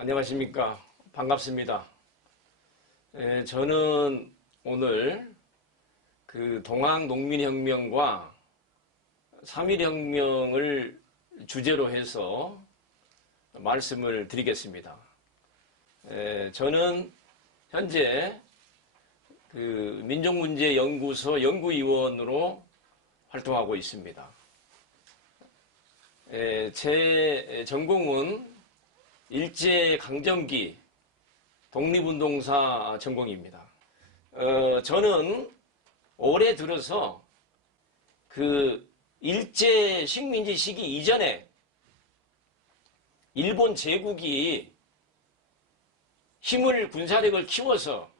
안녕하십니까. 반갑습니다. 저는 오늘 그 동학농민혁명과 3.1혁명을 주제로 해서 말씀을 드리겠습니다. 저는 현재 그 민족문제연구소 연구위원으로 활동하고 있습니다. 제 전공은 일제강점기 독립운동사 전공입니다. 저는 올해 들어서 그 일제 식민지 시기 이전에 일본 제국이 군사력을 키워서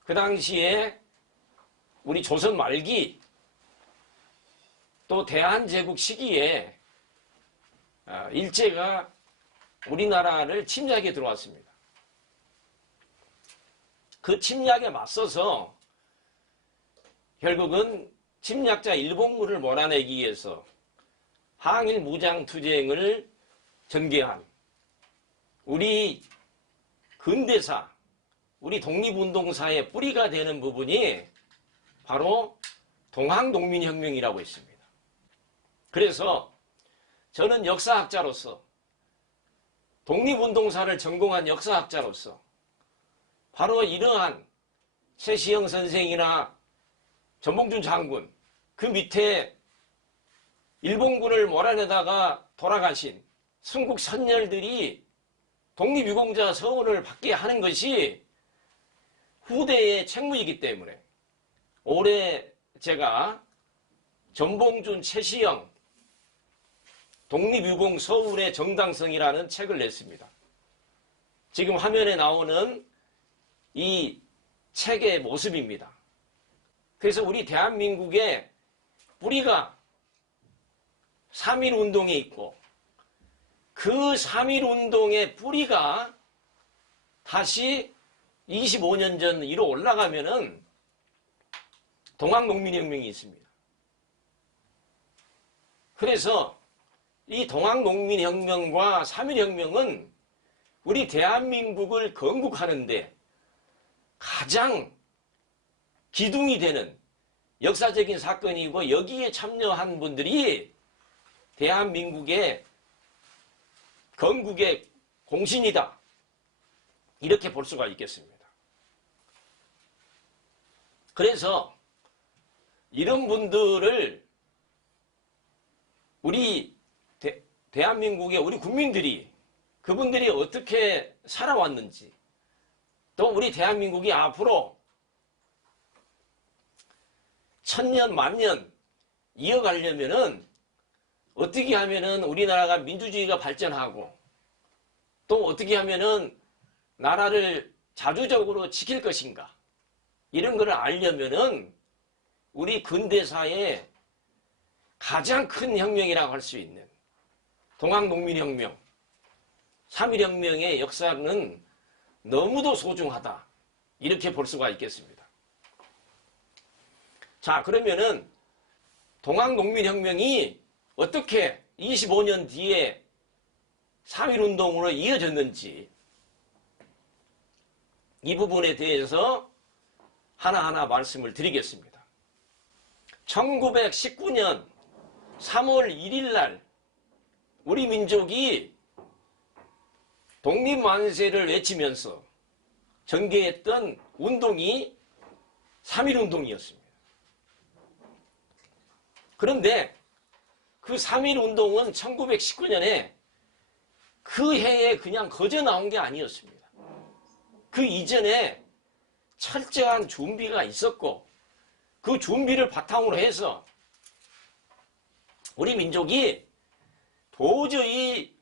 그 당시에 우리 조선 말기 또 대한제국 시기에 일제가 우리나라를 침략에 들어왔습니다. 그 침략에 맞서서 결국은 침략자 일본군을 몰아내기 위해서 항일 무장투쟁을 전개한 우리 근대사, 우리 독립운동사의 뿌리가 되는 부분이 바로 동학농민혁명이라고 있습니다. 그래서 저는 역사학자로서 독립운동사를 전공한 역사학자로서 바로 이러한 최시영 선생이나 전봉준 장군, 그 밑에 일본군을 몰아내다가 돌아가신 순국 선열들이 독립유공자 서원을 받게 하는 것이 후대의 책무이기 때문에 올해 제가 전봉준, 최시영 독립유공 서울의 정당성이라는 책을 냈습니다. 지금 화면에 나오는 이 책의 모습입니다. 그래서 우리 대한민국의 뿌리가 3.1운동에 있고 그 3.1운동의 뿌리가 다시 25년 전 위로 올라가면은 동학농민혁명이 있습니다. 그래서 이 동학농민혁명과 3.1혁명은 우리 대한민국을 건국하는데 가장 기둥이 되는 역사적인 사건이고 여기에 참여한 분들이 대한민국의 건국의 공신이다. 이렇게 볼 수가 있겠습니다. 그래서 이런 분들을 우리 대한민국의 우리 국민들이 그분들이 어떻게 살아왔는지 또 우리 대한민국이 앞으로 1000년, 만년 이어가려면은 어떻게 하면은 우리나라가 민주주의가 발전하고 또 어떻게 하면은 나라를 자주적으로 지킬 것인가 이런 걸 알려면은 우리 근대사의 가장 큰 혁명이라고 할 수 있는 동학농민혁명, 3.1혁명의 역사는 너무도 소중하다. 이렇게 볼 수가 있겠습니다. 자, 그러면은 동학농민혁명이 어떻게 25년 뒤에 3.1운동으로 이어졌는지 이 부분에 대해서 하나하나 말씀을 드리겠습니다. 1919년 3월 1일 날 우리 민족이 독립만세를 외치면서 전개했던 운동이 3.1운동이었습니다. 그런데 그 3.1운동은 1919년에 그 해에 그냥 거저 나온 게 아니었습니다. 그 이전에 철저한 준비가 있었고 그 준비를 바탕으로 해서 우리 민족이 도저히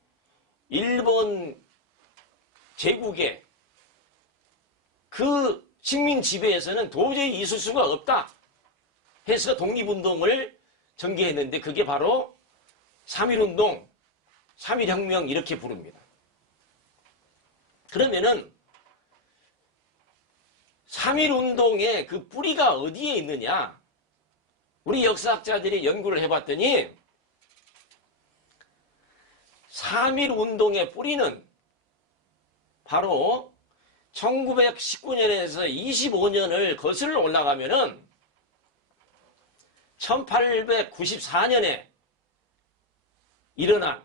일본 제국의 그 식민 지배에서는 도저히 있을 수가 없다 해서 독립운동을 전개했는데 그게 바로 3.1운동, 3.1혁명 이렇게 부릅니다. 그러면은 3.1운동의 그 뿌리가 어디에 있느냐? 우리 역사학자들이 연구를 해봤더니 3.1운동의 뿌리는 바로 1919년에서 25년을 거슬러 올라가면은 1894년에 일어난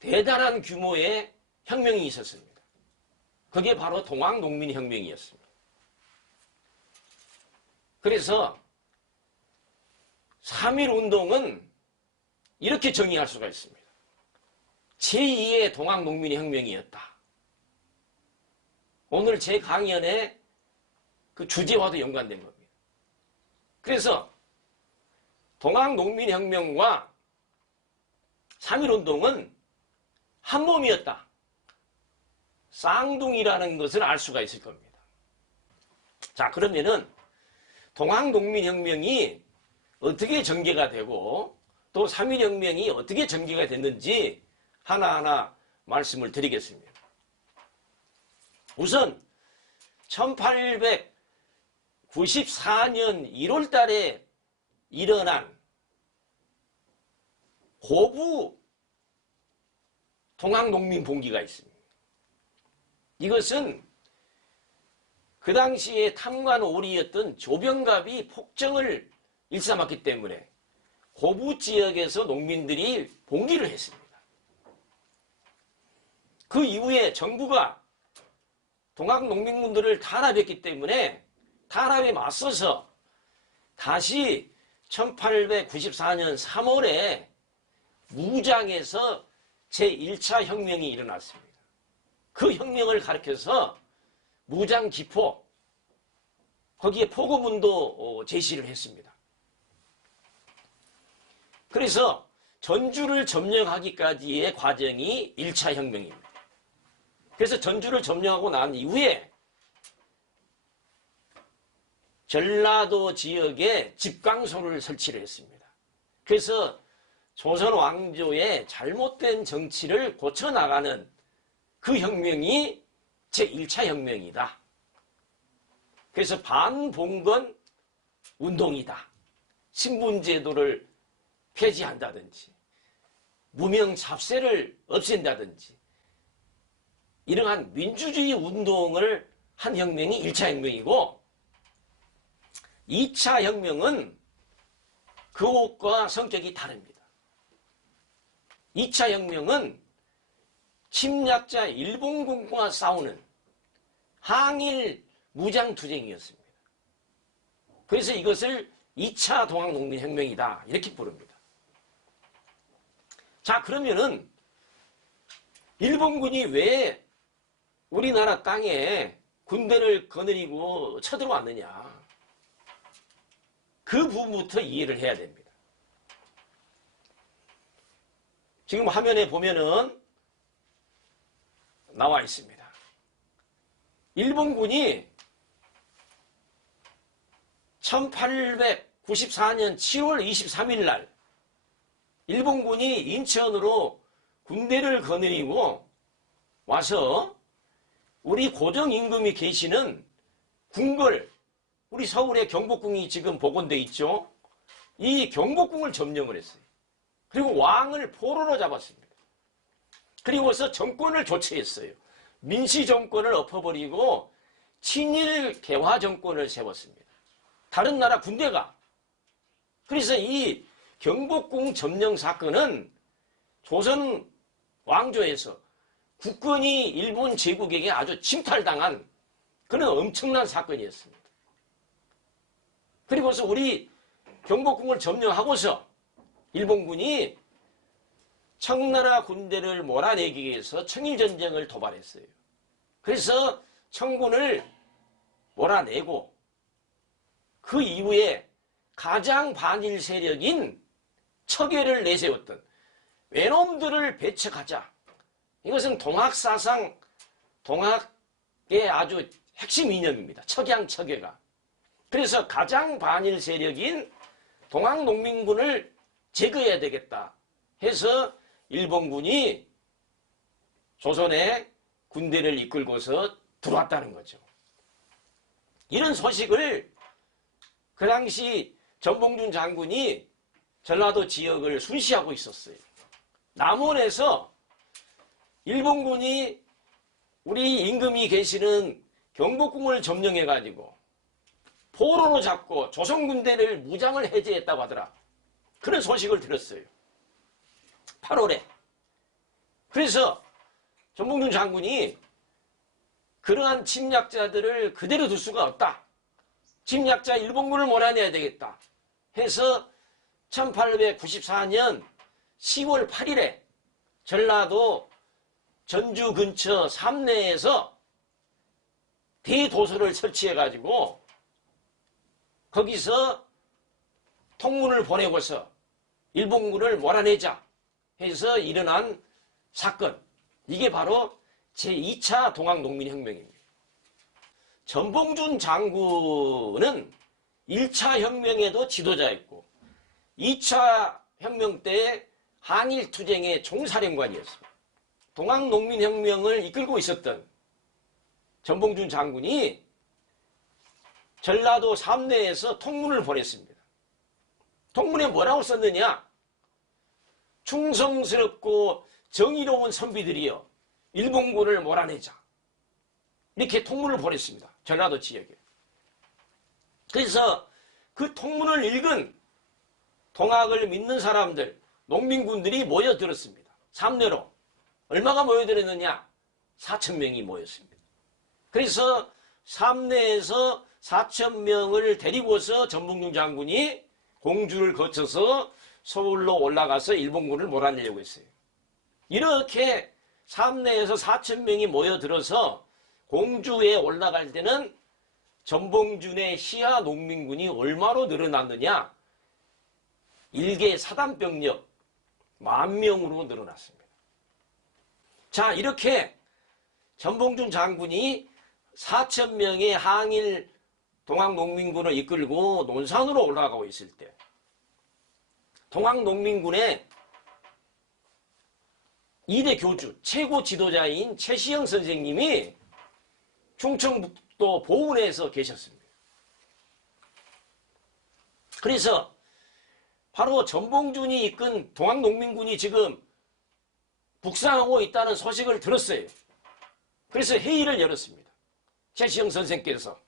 대단한 규모의 혁명이 있었습니다. 그게 바로 동학농민혁명이었습니다. 그래서 3.1운동은 이렇게 정의할 수가 있습니다. 제2의 동학농민혁명이었다. 오늘 제 강연의 그 주제와도 연관된 겁니다. 그래서 동학농민혁명과 3.1운동은 한 몸이었다. 쌍둥이라는 것을 알 수가 있을 겁니다. 자, 그러면은 동학농민혁명이 어떻게 전개가 되고 또 3.1혁명이 어떻게 전개가 됐는지 하나하나 말씀을 드리겠습니다. 우선 1894년 1월 달에 일어난 고부 동학농민봉기가 있습니다. 이것은 그 당시에 탐관오리였던 조병갑이 폭정을 일삼았기 때문에 고부 지역에서 농민들이 봉기를 했습니다. 그 이후에 정부가 동학농민군들을 탄압했기 때문에 탄압에 맞서서 다시 1894년 3월에 무장에서 제1차 혁명이 일어났습니다. 그 혁명을 가리켜서 무장기포, 거기에 포고문도 제시를 했습니다. 그래서 전주를 점령하기까지의 과정이 1차 혁명입니다. 그래서 전주를 점령하고 난 이후에 전라도 지역에 집강소를 설치를 했습니다. 그래서 조선 왕조의 잘못된 정치를 고쳐나가는 그 혁명이 제1차 혁명이다. 그래서 반봉건 운동이다. 신분제도를 폐지한다든지 무명 잡세를 없앤다든지 이러한 민주주의 운동을 한 혁명이 1차 혁명이고 2차 혁명은 그것과 성격이 다릅니다. 2차 혁명은 침략자 일본군과 싸우는 항일 무장투쟁이었습니다. 그래서 이것을 2차 동학농민혁명이다 이렇게 부릅니다. 자, 그러면은 일본군이 왜 우리나라 땅에 군대를 거느리고 쳐들어왔느냐, 그 부분부터 이해를 해야 됩니다. 지금 화면에 보면은 나와 있습니다. 일본군이 1894년 7월 23일 날 일본군이 인천으로 군대를 거느리고 와서 우리 고정임금이 계시는 궁궐, 우리 서울에 경복궁이 지금 복원되어 있죠. 이 경복궁을 점령을 했어요. 그리고 왕을 포로로 잡았습니다. 그리고서 정권을 교체했어요. 민씨 정권을 엎어버리고 친일 개화 정권을 세웠습니다. 다른 나라 군대가. 그래서 이 경복궁 점령 사건은 조선 왕조에서 국권이 일본 제국에게 아주 침탈당한 그런 엄청난 사건이었습니다. 그리고서 우리 경복궁을 점령하고서 일본군이 청나라 군대를 몰아내기 위해서 청일전쟁을 도발했어요. 그래서 청군을 몰아내고 그 이후에 가장 반일 세력인 척예를 내세웠던 외놈들을 배척하자. 이것은 동학사상, 동학의 아주 핵심 이념입니다. 척양척예가. 그래서 가장 반일 세력인 동학농민군을 제거해야 되겠다 해서 일본군이 조선에 군대를 이끌고서 들어왔다는 거죠. 이런 소식을 그 당시 전봉준 장군이 전라도 지역을 순시하고 있었어요. 남원에서 일본군이 우리 임금이 계시는 경복궁을 점령해가지고 포로로 잡고 조선군대를 무장을 해제했다고 하더라. 그런 소식을 들었어요. 8월에. 그래서 전봉준 장군이 그러한 침략자들을 그대로 둘 수가 없다. 침략자 일본군을 몰아내야 되겠다. 해서 1894년 10월 8일에 전라도 전주 근처 삼내에서 대도서를 설치해가지고 거기서 통문을 보내고서 일본군을 몰아내자 해서 일어난 사건. 이게 바로 제2차 동학농민혁명입니다. 전봉준 장군은 1차 혁명에도 지도자였고 2차 혁명 때 항일투쟁의 총사령관이었습니다. 동학농민혁명을 이끌고 있었던 전봉준 장군이 전라도 삼내에서 통문을 보냈습니다. 통문에 뭐라고 썼느냐? 충성스럽고 정의로운 선비들이여 일본군을 몰아내자. 이렇게 통문을 보냈습니다. 전라도 지역에. 그래서 그 통문을 읽은 동학을 믿는 사람들, 농민군들이 모여들었습니다. 삼내로. 얼마가 모여들었느냐? 4,000명이 모였습니다. 그래서 삼내에서 4,000명을 데리고서 전봉준 장군이 공주를 거쳐서 서울로 올라가서 일본군을 몰아내려고 했어요. 이렇게 삼내에서 4,000명이 모여들어서 공주에 올라갈 때는 전봉준의 시하 농민군이 얼마로 늘어났느냐? 일개 사단병력 10,000명으로 늘어났습니다. 자, 이렇게 전봉준 장군이 4,000명의 항일 동학농민군을 이끌고 논산으로 올라가고 있을 때 동학농민군의 2대 교주, 최고 지도자인 최시영 선생님이 충청북도 보은에서 계셨습니다. 그래서 바로 전봉준이 이끈 동학농민군이 지금 북상하고 있다는 소식을 들었어요. 그래서 회의를 열었습니다. 최시영 선생께서.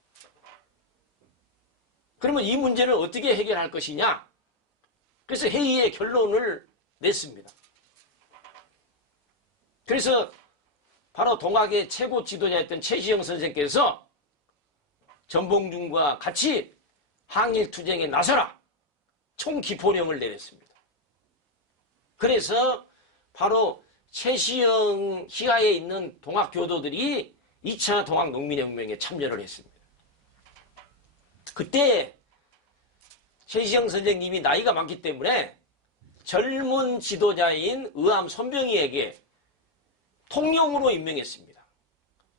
그러면 이 문제를 어떻게 해결할 것이냐? 그래서 회의의 결론을 냈습니다. 그래서 바로 동학의 최고 지도자였던 최시영 선생께서 전봉준과 같이 항일투쟁에 나서라! 총기포령을 내렸습니다. 그래서 바로 최시영 시하에 있는 동학교도들이 2차 동학농민혁명에 참여를 했습니다. 그때 최시영 선생님이 나이가 많기 때문에 젊은 지도자인 의암 손병희에게 통령으로 임명했습니다.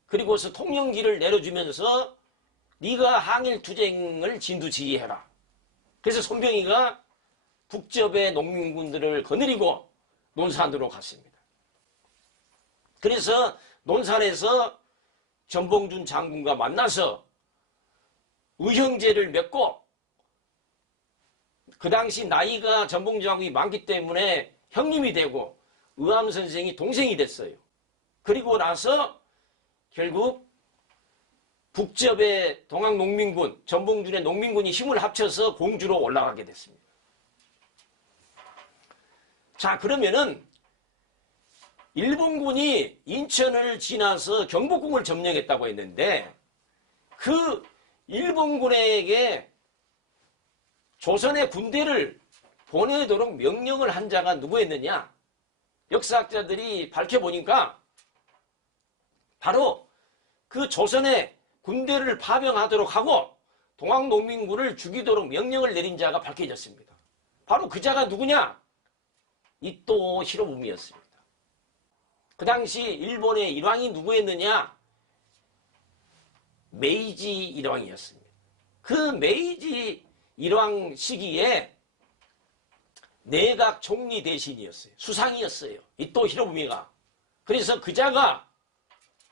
그리고서 통령기를 내려주면서 네가 항일투쟁을 진두지휘해라. 그래서 손병희가 북접의 농민군들을 거느리고 논산으로 갔습니다. 그래서 논산에서 전봉준 장군과 만나서 의형제를 맺고 그 당시 나이가 전봉준 장군이 많기 때문에 형님이 되고 의암 선생이 동생이 됐어요. 그리고 나서 결국 북접의 동학농민군, 전봉준의 농민군이 힘을 합쳐서 공주로 올라가게 됐습니다. 자, 그러면은 일본군이 인천을 지나서 경복궁을 점령했다고 했는데 그 일본군에게 조선의 군대를 보내도록 명령을 한 자가 누구였느냐? 역사학자들이 밝혀보니까 바로 그 조선의 군대를 파병하도록 하고 동학농민군을 죽이도록 명령을 내린 자가 밝혀졌습니다. 바로 그 자가 누구냐? 이토 히로부미였습니다. 그 당시 일본의 일왕이 누구였느냐? 메이지 일왕이었습니다. 그 메이지 일왕 시기에 내각 총리 대신이었어요. 수상이었어요. 이토 히로부미가. 그래서 그 자가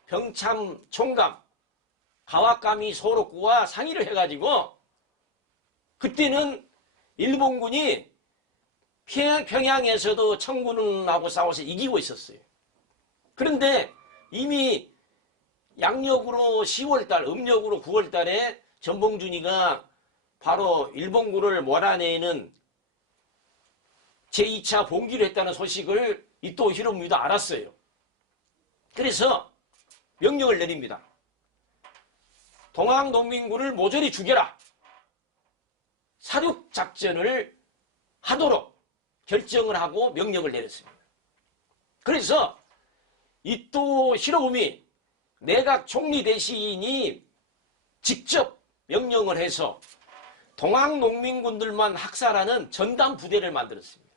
병참 총감 가와카미 소록구와 상의를 해가지고 그때는 일본군이 평양에서도 청군하고 싸워서 이기고 있었어요. 그런데 이미 양력으로 10월달, 음력으로 9월달에 전봉준이가 바로 일본군을 몰아내는 제2차 봉기를 했다는 소식을 이토 히로부미도 알았어요. 그래서 명령을 내립니다. 동학농민군을 모조리 죽여라. 사륙작전을 하도록 결정을 하고 명령을 내렸습니다. 그래서 이토 히로부미 내각 총리 대신이 직접 명령을 해서 동학농민군들만 학살하는 전담 부대를 만들었습니다.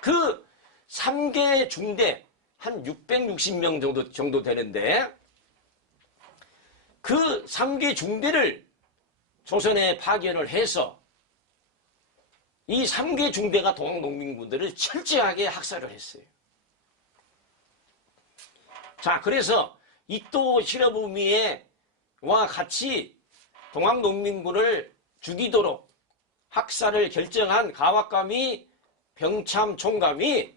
그 3개 중대 한 660명 정도 되는데 그 3개 중대를 조선에 파견을 해서 이 3개 중대가 동학농민군들을 철저하게 학살을 했어요. 자, 그래서 이토 히로부미와 같이 동학농민군을 죽이도록 학살을 결정한 가와카미 병참 총감이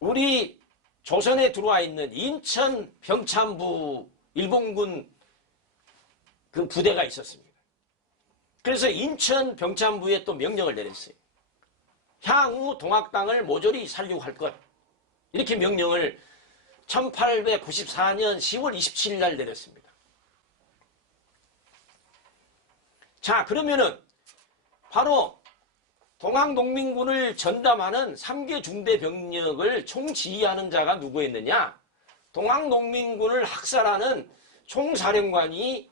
우리 조선에 들어와 있는 인천 병참부 일본군 그 부대가 있었습니다. 그래서 인천 병참부에 또 명령을 내렸어요. 향후 동학당을 모조리 살육할 것. 이렇게 명령을 1894년 10월 27일 날 내렸습니다. 자, 그러면은 바로 동학농민군을 전담하는 3개 중대 병력을 총지휘하는 자가 누구였느냐? 동학농민군을 학살하는 총사령관이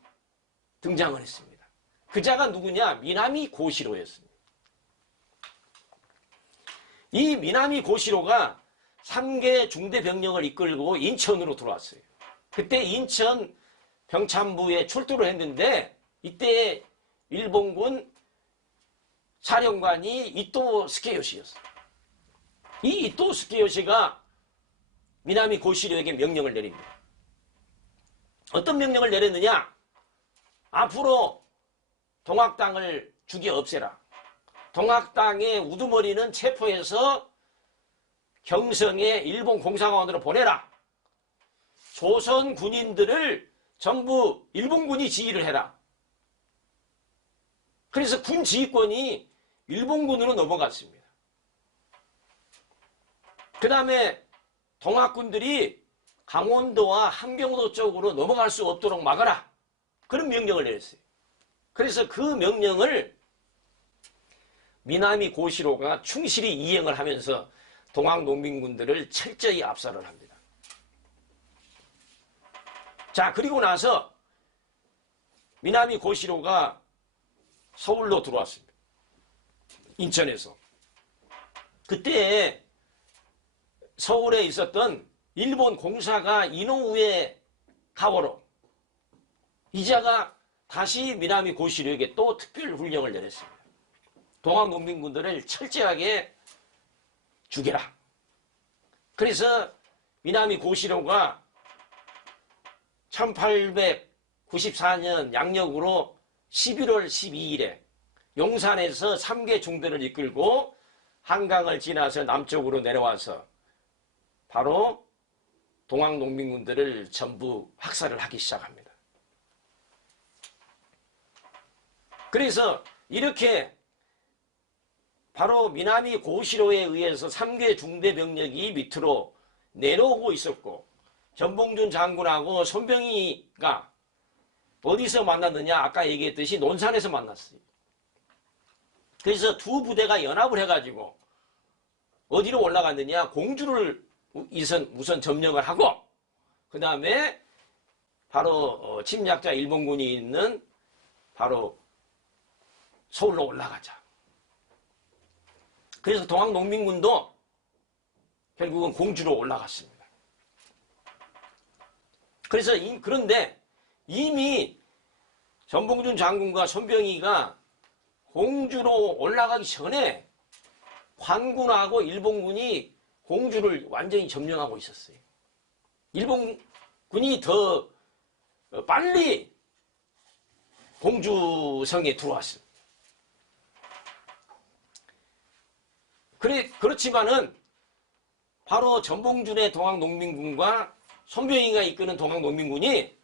등장을 했습니다. 그 자가 누구냐? 미나미 고시로였습니다. 이 미나미 고시로가 3개 중대 병력을 이끌고 인천으로 들어왔어요. 그때 인천 병참부에 출두를 했는데 이때 일본군 사령관이 이토 스케요시였어요. 이 이토 스케요시가 미나미 고시로에게 명령을 내립니다. 어떤 명령을 내렸느냐? 앞으로 동학당을 죽여 없애라. 동학당의 우두머리는 체포해서 경성의 일본 공사관으로 보내라. 조선 군인들을 전부 일본군이 지휘를 해라. 그래서 군 지휘권이 일본군으로 넘어갔습니다. 그 다음에 동학군들이 강원도와 함경도 쪽으로 넘어갈 수 없도록 막아라. 그런 명령을 내렸어요. 그래서 그 명령을 미나미 고시로가 충실히 이행을 하면서 동학농민군들을 철저히 압살을 합니다. 자, 그리고 나서 미나미 고시로가 서울로 들어왔습니다. 인천에서. 그때 서울에 있었던 일본 공사가 이노우에 가워로 이자가 다시 미나미 고시로에게 또 특별훈령을 내렸습니다. 동학농민군들을 철저하게 죽여라. 그래서 미나미 고시로가 1894년 양력으로 11월 12일에 용산에서 3개 중대를 이끌고 한강을 지나서 남쪽으로 내려와서 바로 동학농민군들을 전부 학살을 하기 시작합니다. 그래서 이렇게 바로 미나미 고시로에 의해서 3개 중대 병력이 밑으로 내려오고 있었고 전봉준 장군하고 손병희가 어디서 만났느냐? 아까 얘기했듯이 논산에서 만났어요. 그래서 두 부대가 연합을 해가지고 어디로 올라갔느냐? 공주를 우선 점령을 하고 그 다음에 바로 침략자 일본군이 있는 바로 서울로 올라가자. 그래서 동학농민군도 결국은 공주로 올라갔습니다. 그래서 그런데 이미 전봉준 장군과 손병희가 공주로 올라가기 전에 관군하고 일본군이 공주를 완전히 점령하고 있었어요. 일본군이 더 빨리 공주성에 들어왔어요. 그렇지만은 바로 전봉준의 동학농민군과 손병희가 이끄는 동학농민군이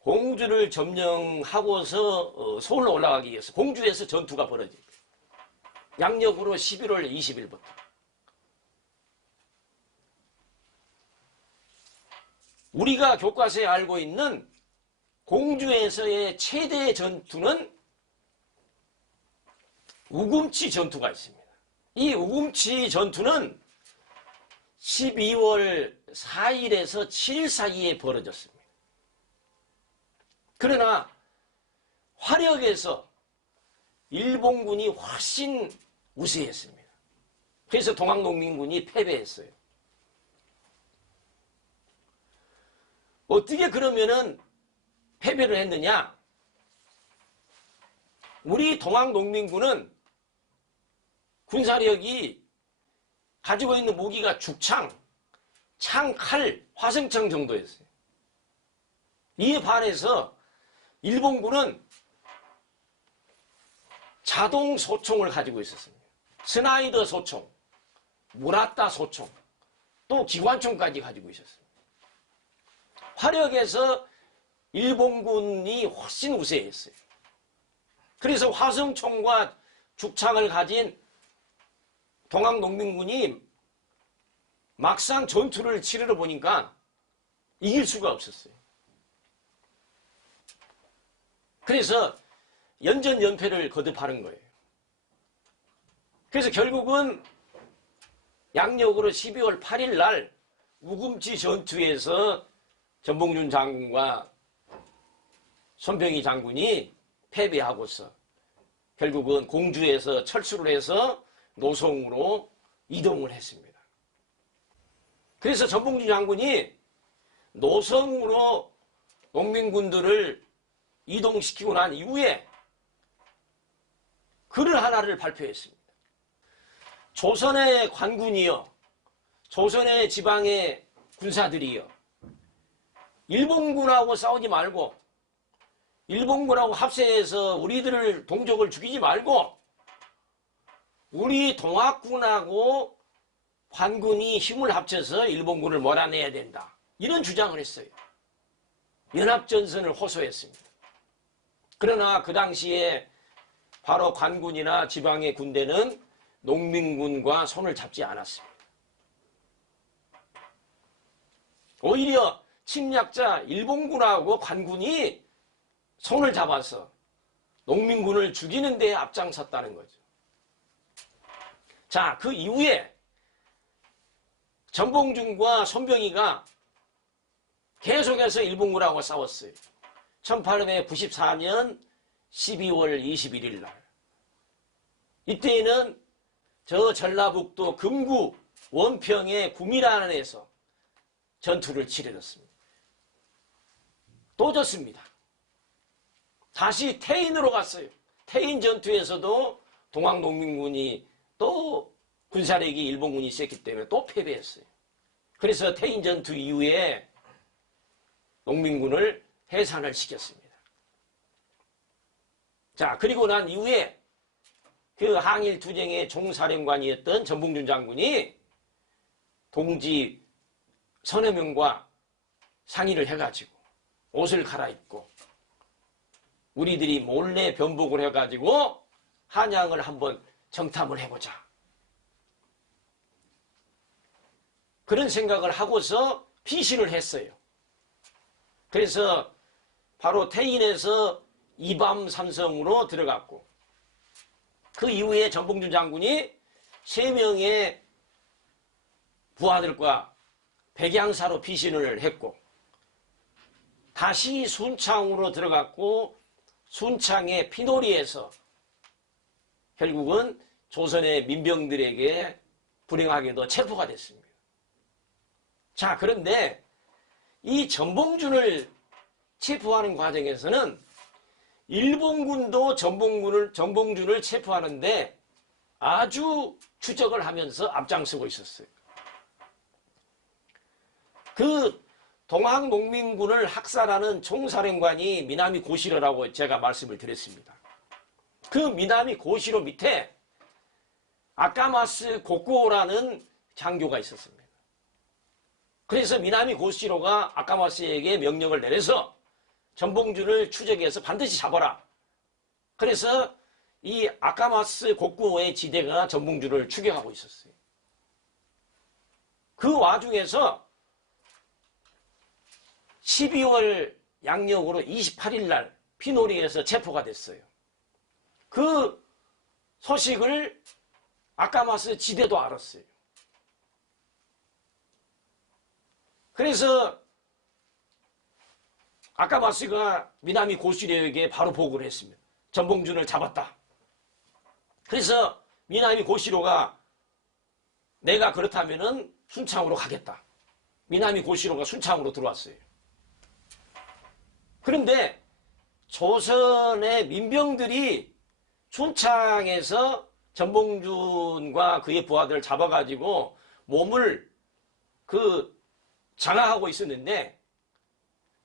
공주를 점령하고서 서울로 올라가기 위해서 공주에서 전투가 벌어집니다. 양력으로 11월 20일부터. 우리가 교과서에 알고 있는 공주에서의 최대 전투는 우금치 전투가 있습니다. 이 우금치 전투는 12월 4일에서 7일 사이에 벌어졌습니다. 그러나 화력에서 일본군이 훨씬 우세했습니다. 그래서 동학농민군이 패배했어요. 어떻게 그러면은 패배를 했느냐? 우리 동학농민군은 군사력이 가지고 있는 무기가 죽창, 창칼, 화성창 정도였어요. 이에 반해서 일본군은 자동 소총을 가지고 있었습니다. 스나이더 소총, 무라타 소총, 또 기관총까지 가지고 있었습니다. 화력에서 일본군이 훨씬 우세했어요. 그래서 화성총과 죽창을 가진 동학농민군이 막상 전투를 치르러 보니까 이길 수가 없었어요. 그래서 연전연패를 거듭하는 거예요. 그래서 결국은 양력으로 12월 8일 날 우금치 전투에서 전봉준 장군과 손병희 장군이 패배하고서 결국은 공주에서 철수를 해서 노성으로 이동을 했습니다. 그래서 전봉준 장군이 노성으로 농민군들을 이동시키고 난 이후에 글을 하나를 발표했습니다. 조선의 관군이여, 조선의 지방의 군사들이여, 일본군하고 싸우지 말고 일본군하고 합세해서 우리들을 동족을 죽이지 말고 우리 동학군하고 관군이 힘을 합쳐서 일본군을 몰아내야 된다. 이런 주장을 했어요. 연합전선을 호소했습니다. 그러나 그 당시에 바로 관군이나 지방의 군대는 농민군과 손을 잡지 않았습니다. 오히려 침략자 일본군하고 관군이 손을 잡아서 농민군을 죽이는 데 앞장섰다는 거죠. 자, 그 이후에 전봉준과 손병희가 계속해서 일본군하고 싸웠어요. 1894년 12월 21일 날. 이때에는 저 전라북도 금구 원평의 구미란에서 전투를 치러졌습니다. 또 졌습니다. 다시 태인으로 갔어요. 태인 전투에서도 동학농민군이 또 군사력이 일본군이 셌기 때문에 또 패배했어요. 그래서 태인 전투 이후에 농민군을 해산을 시켰습니다. 자, 그리고 난 이후에 그 항일 투쟁의 총사령관이었던 전봉준 장군이 동지 서너 명과 상의를 해가지고 옷을 갈아입고 우리들이 몰래 변복을 해가지고 한양을 한번 정탐을 해보자. 그런 생각을 하고서 피신을 했어요. 그래서 바로 태인에서 이밤 삼성으로 들어갔고 그 이후에 전봉준 장군이 3명의 부하들과 백양사로 피신을 했고 다시 순창으로 들어갔고 순창의 피놀이에서 결국은 조선의 민병들에게 불행하게도 체포가 됐습니다. 자, 그런데 이 전봉준을 체포하는 과정에서는 일본군도 전봉준을 체포하는데 아주 추적을 하면서 앞장서고 있었어요. 그 동학농민군을 학살하는 총사령관이 미나미 고시로라고 제가 말씀을 드렸습니다. 그 미나미 고시로 밑에 아까마스 고코라는 장교가 있었습니다. 그래서 미나미 고시로가 아카마스에게 명령을 내려서 전봉준을 추적해서 반드시 잡아라. 그래서 이 아카마스 곡구의 지대가 전봉준을 추격하고 있었어요. 그 와중에서 12월 양력으로 28일 날 피노리에서 체포가 됐어요. 그 소식을 아카마스 지대도 알았어요. 그래서 아카마스가 미나미 고시로에게 바로 보고를 했습니다. 전봉준을 잡았다. 그래서 미나미 고시로가 내가 그렇다면은 순창으로 가겠다. 미나미 고시로가 순창으로 들어왔어요. 그런데 조선의 민병들이 순창에서 전봉준과 그의 부하들을 잡아가지고 몸을 장악하고 있었는데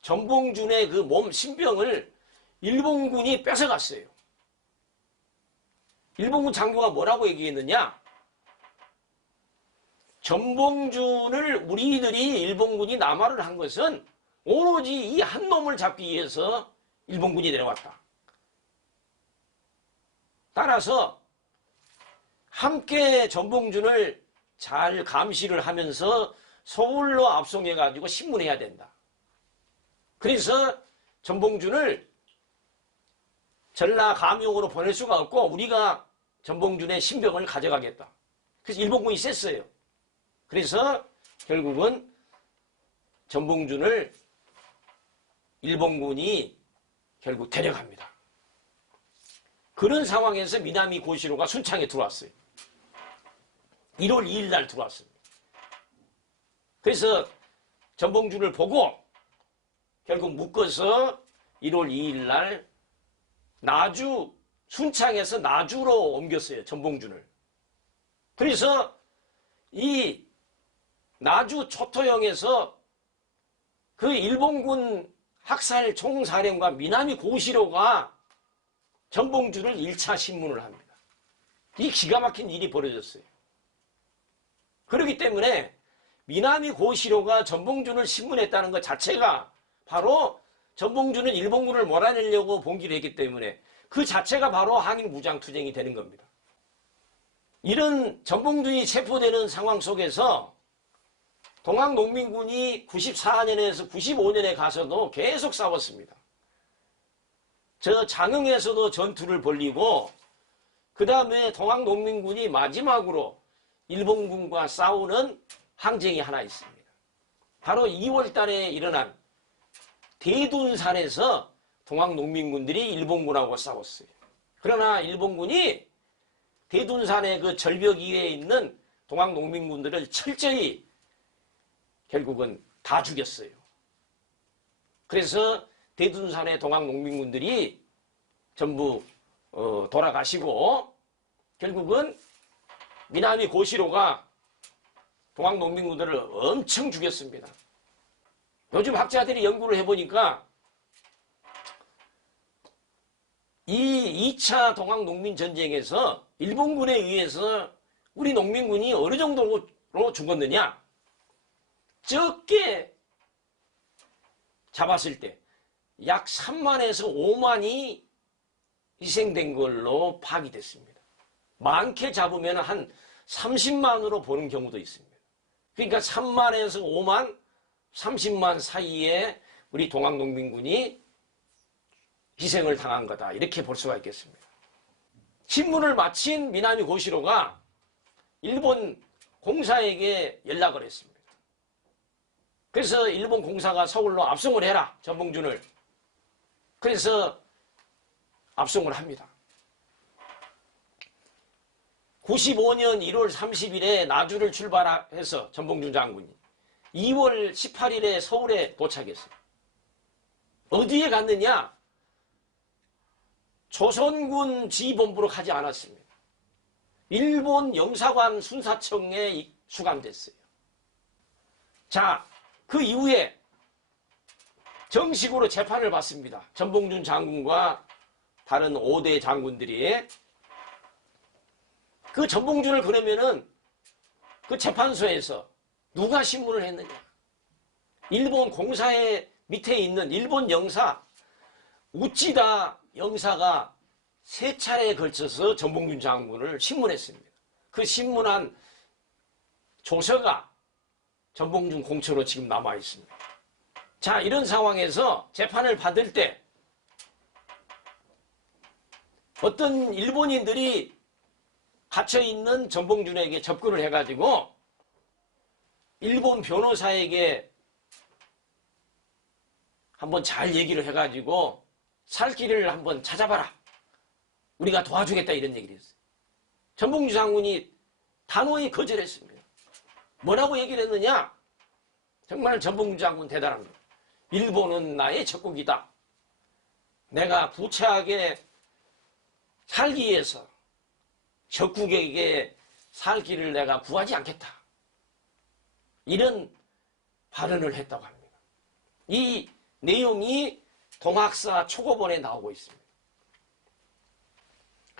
전봉준의 그 몸 신병을 일본군이 뺏어갔어요. 일본군 장교가 뭐라고 얘기했느냐? 전봉준을 우리들이 일본군이 남하를 한 것은 오로지 이 한 놈을 잡기 위해서 일본군이 내려왔다. 따라서 함께 전봉준을 잘 감시를 하면서 서울로 압송해가지고 신문해야 된다. 그래서 전봉준을 전라 감용으로 보낼 수가 없고 우리가 전봉준의 신병을 가져가겠다. 그래서 일본군이 셌어요. 그래서 결국은 전봉준을 일본군이 결국 데려갑니다. 그런 상황에서 미나미 고시로가 순창에 들어왔어요. 1월 2일 날 들어왔습니다. 그래서 전봉준을 보고 결국 묶어서 1월 2일 날 나주, 순창에서 나주로 옮겼어요. 전봉준을. 그래서 이 나주 초토영에서 그 일본군 학살 총사령관 미나미 고시로가 전봉준을 1차 신문을 합니다. 이 기가 막힌 일이 벌어졌어요. 그렇기 때문에 미나미 고시로가 전봉준을 신문했다는 것 자체가 바로 전봉준은 일본군을 몰아내려고 봉기를 했기 때문에 그 자체가 바로 항일무장투쟁이 되는 겁니다. 이런 전봉준이 체포되는 상황 속에서 동학농민군이 94년에서 95년에 가서도 계속 싸웠습니다. 저 장흥에서도 전투를 벌이고 그 다음에 동학농민군이 마지막으로 일본군과 싸우는 항쟁이 하나 있습니다. 바로 2월 달에 일어난 대둔산에서 동학농민군들이 일본군하고 싸웠어요. 그러나 일본군이 대둔산의 그 절벽 위에 있는 동학농민군들을 철저히 결국은 다 죽였어요. 그래서 대둔산의 동학농민군들이 전부 돌아가시고 결국은 미나미 고시로가 동학농민군들을 엄청 죽였습니다. 요즘 학자들이 연구를 해보니까 이 2차 동학농민전쟁에서 일본군에 의해서 우리 농민군이 어느 정도로 죽었느냐? 적게 잡았을 때 약 3만에서 5만이 희생된 걸로 파악이 됐습니다. 많게 잡으면 한 30만으로 보는 경우도 있습니다. 그러니까 3만에서 5만, 30만 사이에 우리 동학농민군이 희생을 당한 거다. 이렇게 볼 수가 있겠습니다. 신문을 마친 미나미 고시로가 일본 공사에게 연락을 했습니다. 그래서 일본 공사가 서울로 압송을 해라. 전봉준을. 그래서 압송을 합니다. 95년 1월 30일에 나주를 출발해서 전봉준 장군이 2월 18일에 서울에 도착했어요. 어디에 갔느냐? 조선군 지휘본부로 가지 않았습니다. 일본 영사관 순사청에 수감됐어요. 자, 그 이후에 정식으로 재판을 받습니다. 전봉준 장군과 다른 5대 장군들이. 그 전봉준을 그러면은 그 재판소에서 누가 신문을 했느냐? 일본 공사의 밑에 있는 일본 영사 우찌다 영사가 3차례에 걸쳐서 전봉준 장군을 신문했습니다. 그 신문한 조서가 전봉준 공초로 지금 남아 있습니다. 자, 이런 상황에서 재판을 받을 때 어떤 일본인들이 갇혀있는 전봉준에게 접근을 해가지고 일본 변호사에게 한번 잘 얘기를 해가지고 살 길을 한번 찾아봐라. 우리가 도와주겠다 이런 얘기를 했어요. 전봉준 장군이 단호히 거절했습니다. 뭐라고 얘기를 했느냐? 정말 전봉준 장군 대단합니다. 일본은 나의 적국이다. 내가 부채하게 살기 위해서 적국에게 살 길을 내가 구하지 않겠다. 이런 발언을 했다고 합니다. 이 내용이 동학사 초고본에 나오고 있습니다.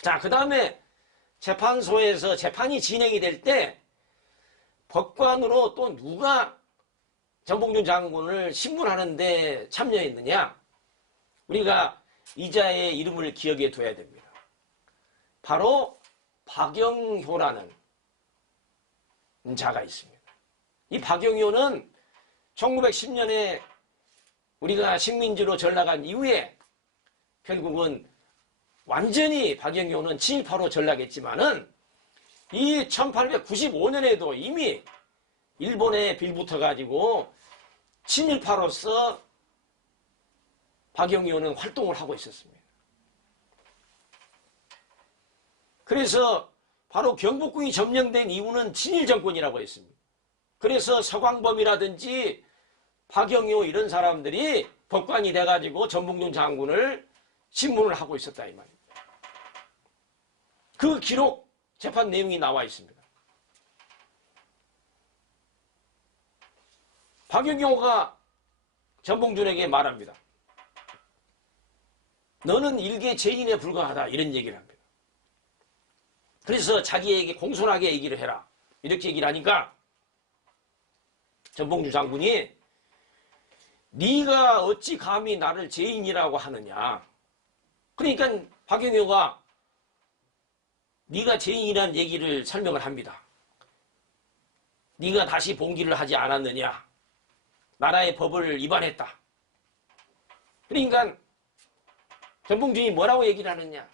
자, 그 다음에 재판소에서 재판이 진행이 될 때 법관으로 또 누가 전봉준 장군을 신문하는데 참여했느냐? 우리가 이자의 이름을 기억해 둬야 됩니다. 바로 박영효라는 자가 있습니다. 이 박영효는 1910년에 우리가 식민지로 전락한 이후에 결국은 완전히 박영효는 친일파로 전락했지만은 이 1895년에도 이미 일본에 빌붙어가지고 친일파로서 박영효는 활동을 하고 있었습니다. 그래서 바로 경복궁이 점령된 이유는 친일 정권이라고 했습니다. 그래서 서광범이라든지 박영효 이런 사람들이 법관이 돼가지고 전봉준 장군을 신문을 하고 있었다 이 말입니다. 그 기록 재판 내용이 나와 있습니다. 박영효가 전봉준에게 말합니다. 너는 일개 죄인에 불과하다 이런 얘기를 합니다. 그래서 자기에게 공손하게 얘기를 해라 이렇게 얘기를 하니까 전봉준 장군이 네가 어찌 감히 나를 죄인이라고 하느냐. 그러니까 박영효가 네가 죄인이라는 얘기를 설명을 합니다. 네가 다시 봉기를 하지 않았느냐. 나라의 법을 위반했다. 그러니까 전봉준이 뭐라고 얘기를 하느냐.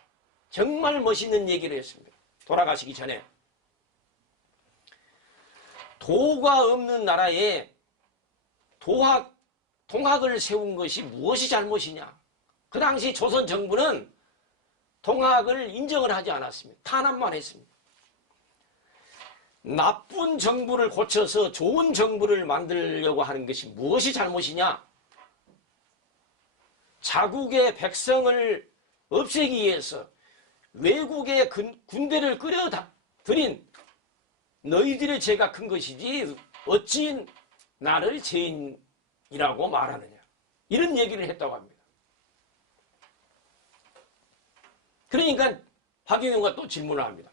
정말 멋있는 얘기를 했습니다. 돌아가시기 전에 도가 없는 나라에 동학을 세운 것이 무엇이 잘못이냐. 그 당시 조선 정부는 동학을 인정을 하지 않았습니다. 탄압만 했습니다. 나쁜 정부를 고쳐서 좋은 정부를 만들려고 하는 것이 무엇이 잘못이냐. 자국의 백성을 없애기 위해서 외국의 군대를 끌어들인 너희들의 죄가 큰 것이지 어찌 나를 죄인이라고 말하느냐. 이런 얘기를 했다고 합니다. 그러니까 박영효가 또 질문을 합니다.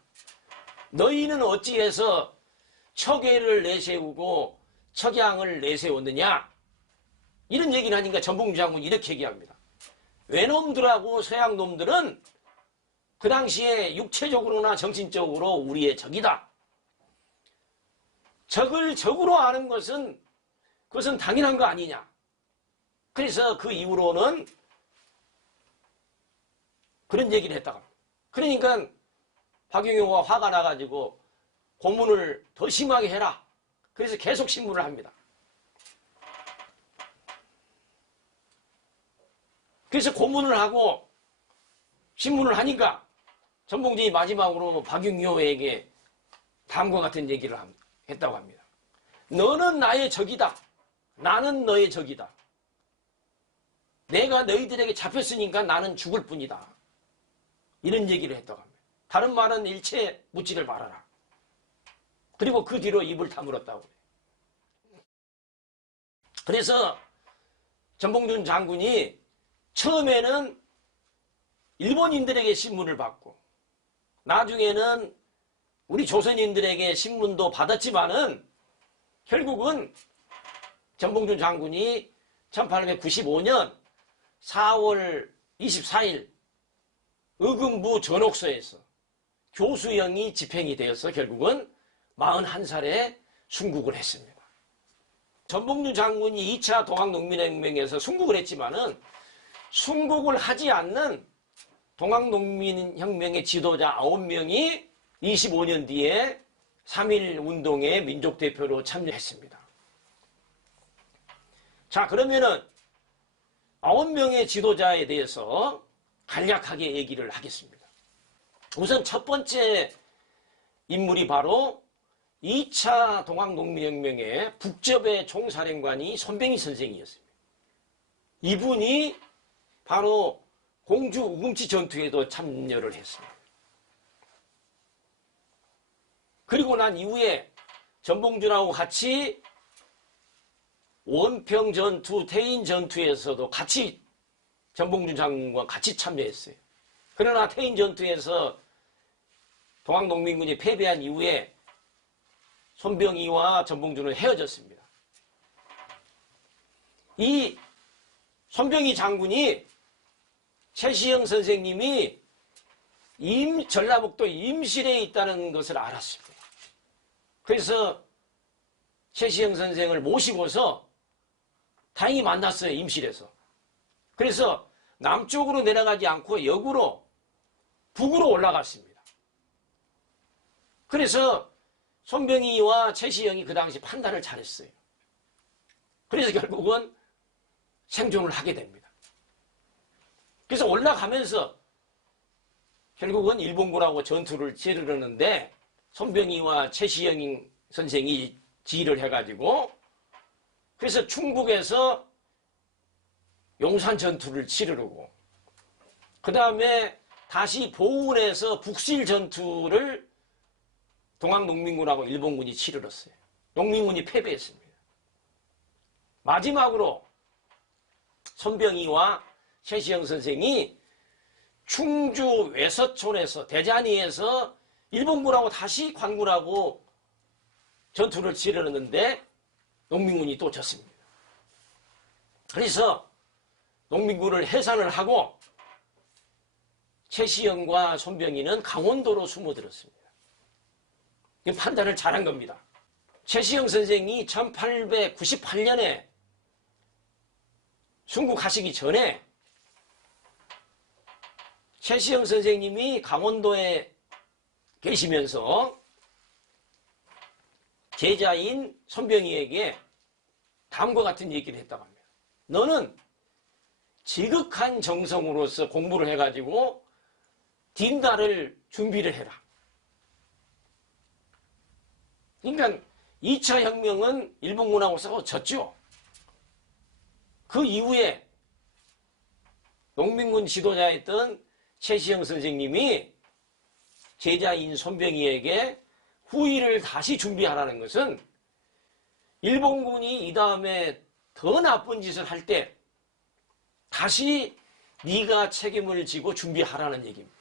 너희는 어찌해서 척예를 내세우고 척양을 내세웠느냐. 이런 얘기를 하니까 전봉준 장군이 이렇게 얘기합니다. 외놈들하고 서양놈들은 그 당시에 육체적으로나 정신적으로 우리의 적이다. 적을 적으로 아는 것은 그것은 당연한 거 아니냐. 그래서 그 이후로는 그런 얘기를 했다고 합니다. 그러니까 박영효가 화가 나가지고 고문을 더 심하게 해라. 그래서 계속 신문을 합니다. 그래서 고문을 하고 신문을 하니까 전봉준이 마지막으로 박영효에게 다음과 같은 얘기를 했다고 합니다. 너는 나의 적이다. 나는 너의 적이다. 내가 너희들에게 잡혔으니까 나는 죽을 뿐이다. 이런 얘기를 했다고 합니다. 다른 말은 일체 묻지를 말아라. 그리고 그 뒤로 입을 다물었다고 해요. 그래서 전봉준 장군이 처음에는 일본인들에게 신문을 받고 나중에는 우리 조선인들에게 신문도 받았지만은 결국은 전봉준 장군이 1895년 4월 24일 의금부 전옥서에서 교수형이 집행이 되어서 결국은 41살에 순국을 했습니다. 전봉준 장군이 2차 동학농민혁명에서 순국을 했지만은 순국을 하지 않는 동학농민혁명의 지도자 9명이 25년 뒤에 3.1운동의 민족대표로 참여했습니다. 자, 그러면은 9명의 지도자에 대해서 간략하게 얘기를 하겠습니다. 우선 첫 번째 인물이 바로 2차 동학농민혁명의 북접의 총사령관이 손병희 선생이었습니다. 이분이 바로 공주 우금치 전투에도 참여를 했습니다. 그리고 난 이후에 전봉준하고 같이 원평 전투, 태인 전투에서도 같이 전봉준 장군과 같이 참여했어요. 그러나 태인 전투에서 동학농민군이 패배한 이후에 손병희와 전봉준은 헤어졌습니다. 이 손병희 장군이 최시영 선생님이 전라북도 임실에 있다는 것을 알았습니다. 그래서 최시영 선생을 모시고서 다행히 만났어요. 임실에서. 그래서 남쪽으로 내려가지 않고 역으로 북으로 올라갔습니다. 그래서 손병희와 최시영이 그 당시 판단을 잘했어요. 그래서 결국은 생존을 하게 됩니다. 그래서 올라가면서 결국은 일본군하고 전투를 치르려는데 손병희와 최시영 선생이 지휘를 해가지고 그래서 충북에서 용산 전투를 치르고 그 다음에 다시 보은에서 북실 전투를 동학농민군하고 일본군이 치르렀어요. 농민군이 패배했습니다. 마지막으로 손병희와 최시영 선생이 충주 외서촌에서 대자니에서 일본군하고 다시 관군하고 전투를 치르는데 농민군이 또 졌습니다. 그래서 농민군을 해산을 하고 최시영과 손병희는 강원도로 숨어들었습니다. 이 판단을 잘한 겁니다. 최시영 선생이 1898년에 순국하시기 전에 최시영 선생님이 강원도에 계시면서 제자인 손병희에게 다음과 같은 얘기를 했다고 합니다. 너는 지극한 정성으로서 공부를 해가지고 딘다를 준비를 해라. 그러니까 2차 혁명은 일본군하고 싸워 졌죠. 그 이후에 농민군 지도자였던 최시영 선생님이 제자인 손병희에게 후위를 다시 준비하라는 것은 일본군이 이 다음에 더 나쁜 짓을 할 때 다시 네가 책임을 지고 준비하라는 얘기입니다.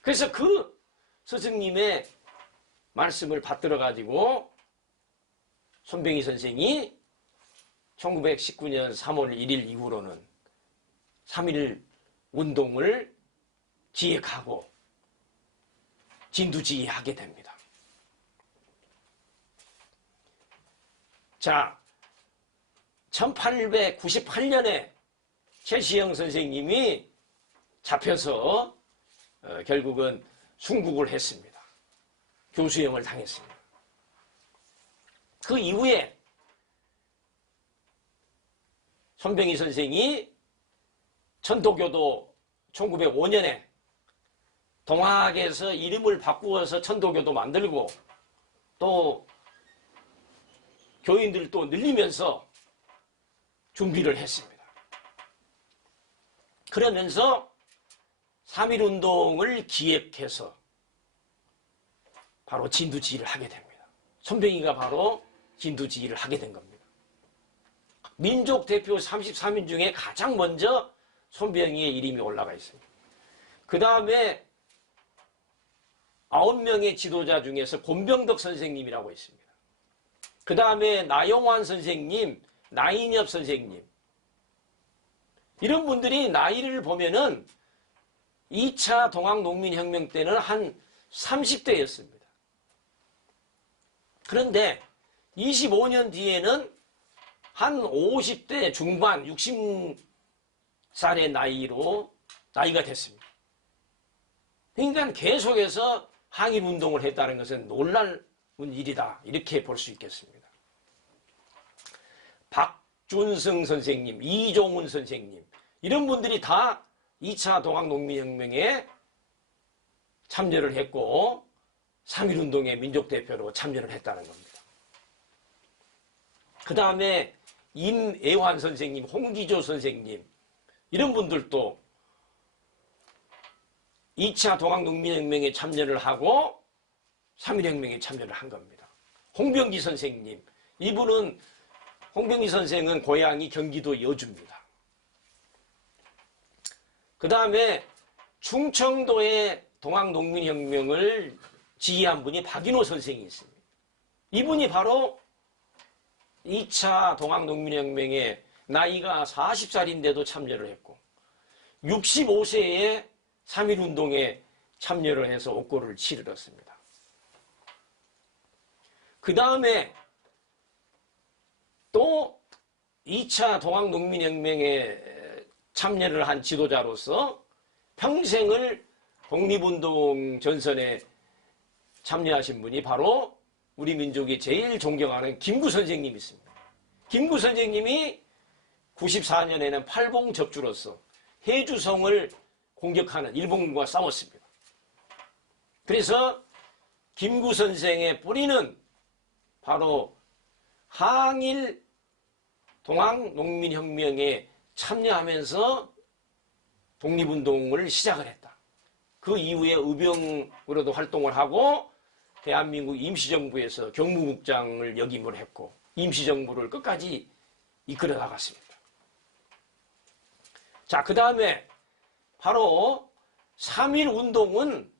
그래서 그 스승님의 말씀을 받들어 가지고 손병희 선생이 1919년 3월 1일 이후로는 3.1 운동을 기획하고 진두지휘하게 됩니다. 자, 1898년에 최시영 선생님이 잡혀서 결국은 순국을 했습니다. 교수형을 당했습니다. 그 이후에 손병희 선생이 천도교도 1905년에 동학에서 이름을 바꾸어서 천도교도 만들고 또 교인들 또 늘리면서 준비를 했습니다. 그러면서 3.1운동을 기획해서 바로 진두지휘를 하게 됩니다. 손병희가 바로 진두지휘를 하게 된 겁니다. 민족대표 33인 중에 가장 먼저 손병희의 이름이 올라가 있습니다. 그 다음에 9명의 지도자 중에서 곤병덕 선생님이라고 있습니다. 그 다음에 나용환 선생님, 나인엽 선생님, 이런 분들이 나이를 보면은 2차 동학농민혁명 때는 한 30대였습니다. 그런데 25년 뒤에는 한 50대 중반, 60살의 나이가 됐습니다. 그러니까 계속해서 항일운동을 했다는 것은 놀라운 일이다, 이렇게 볼 수 있겠습니다. 박준승 선생님, 이종훈 선생님, 이런 분들이 다 2차 동학농민혁명에 참여를 했고 3.1운동의 민족대표로 참여를 했다는 겁니다. 그 다음에 임애환 선생님, 홍기조 선생님, 이런 분들도 2차 동학농민혁명에 참여를 하고 3.1혁명에 참여를 한 겁니다. 홍병기 선생님, 홍병기 선생은 고향이 경기도 여주입니다. 그 다음에 충청도의 동학농민혁명을 지휘한 분이 박인호 선생이 있습니다. 이분이 바로 2차 동학농민혁명에 나이가 40살인데도 참여를 했고 65세에 3.1운동에 참여를 해서 옥고를 치르렀습니다. 그 다음에 또 2차 동학농민혁명에 참여를 한 지도자로서 평생을 독립운동 전선에 참여하신 분이 바로 우리 민족이 제일 존경하는 김구 선생님이 있습니다. 김구 선생님이 94년에는 팔봉접주로서 해주성을 공격하는 일본군과 싸웠습니다. 그래서 김구 선생의 뿌리는 바로 항일 동학농민혁명에 참여하면서 독립운동을 시작을 했다. 그 이후에 의병으로도 활동을 하고 대한민국 임시정부에서 경무국장을 역임을 했고 임시정부를 끝까지 이끌어 나갔습니다. 자, 그 다음에 바로 3.1운동은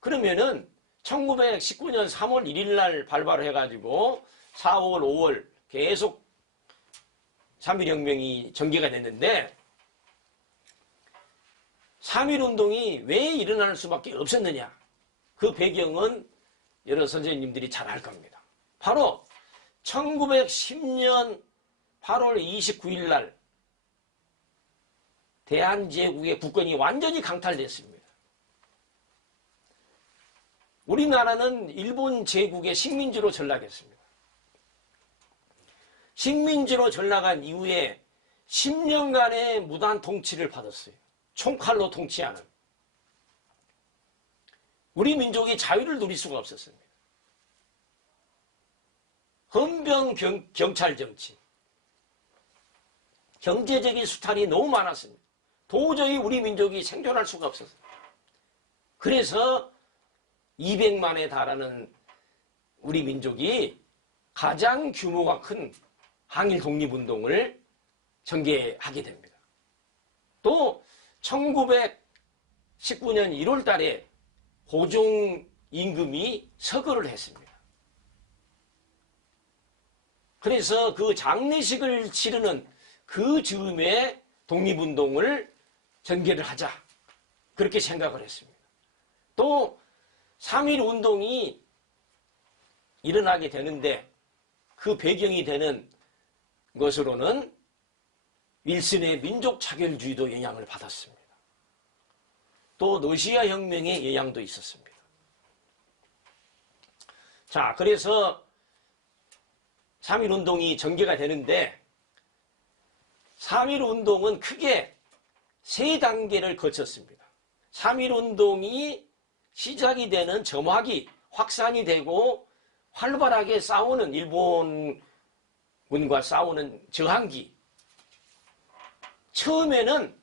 그러면은 1919년 3월 1일 날 발발을 해가지고 4월, 5월 계속 3.1혁명이 전개가 됐는데 3.1운동이 왜 일어날 수밖에 없었느냐? 그 배경은 여러 선생님들이 잘 알 겁니다. 바로 1910년 8월 29일 날 대한제국의 국권이 완전히 강탈됐습니다. 우리나라는 일본 제국의 식민지로 전락했습니다. 식민지로 전락한 이후에 10년간의 무단 통치를 받았어요. 총칼로 통치하는. 우리 민족이 자유를 누릴 수가 없었습니다. 헌병 경찰 정치, 경제적인 수탈이 너무 많았습니다. 도저히 우리 민족이 생존할 수가 없었어요. 그래서 200만에 달하는 우리 민족이 가장 규모가 큰 항일 독립운동을 전개하게 됩니다. 또 1919년 1월 달에 고종 임금이 서거를 했습니다. 그래서 그 장례식을 치르는 그 즈음에 독립운동을 전개를 하자, 그렇게 생각을 했습니다. 또 3.1운동이 일어나게 되는데 그 배경이 되는 것으로는 윌슨의 민족 차별주의도 영향을 받았습니다. 또 러시아 혁명의 영향도 있었습니다. 자, 그래서 3.1운동이 전개가 되는데 3.1운동은 크게 세 단계를 거쳤습니다. 3.1운동이 시작이 되는 점화기, 확산이 되고 활발하게 싸우는 일본군과 싸우는 저항기. 처음에는